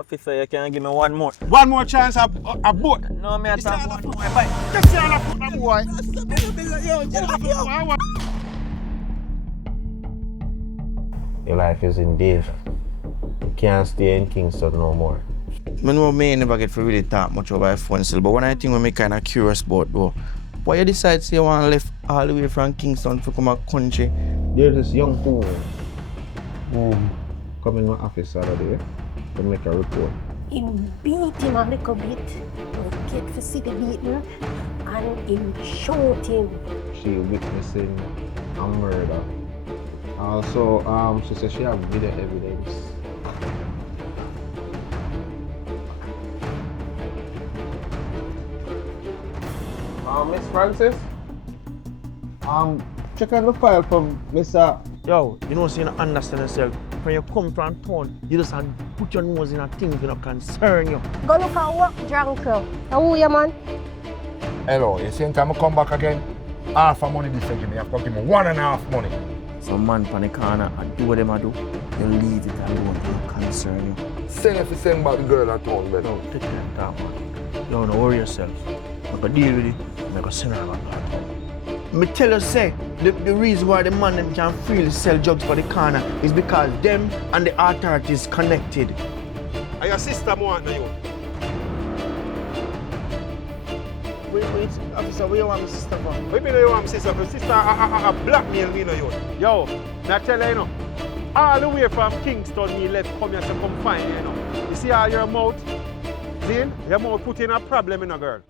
Officer, you can give me one more. One more chance a boat. No, me You say attack on one the more. foot. Bye. Just say on the foot, my boy. Your life is in danger. You can't stay in Kingston no more. I know me never get to really talk much over phone still, but one of the things I'm kind of curious about though, why you decide say you want to left all the way from Kingston to come a country? There's this young fool come in my office the other day to make a report. Him beat him a little bit, get for see the beating, and him shoot him. She witnessing a murder. Also, she said she have video evidence. Miss Francis? Check out the file from Mr. Yo, you know, so you don't understand yourself. When you come from town, you just have to put your nose in a thing that don't concern you. Go look at work, drunk. Who you man? Hello, you see time I come back again? Half of money this again. You have to give me 1.5 money. Some man pan the corner and do what them a do, you leave it alone, it don't concern you. Send if you send back the girl at town, better. Yo, take your time, man. You don't worry yourself. I'm going to deal with it. I'm going to send her back. Me tell you, say, the reason why the man them can freely sell drugs for the corner is because them and the authorities connected. And your sister want you. Wait, officer, where you want my sister from? What mean you want my sister? My sister a blackmail me, you. Yo, now tell you, you know, all the way from Kingston, me left come here to come find you, you know. You see how your mouth, Zane? Your mouth put in a problem in a girl.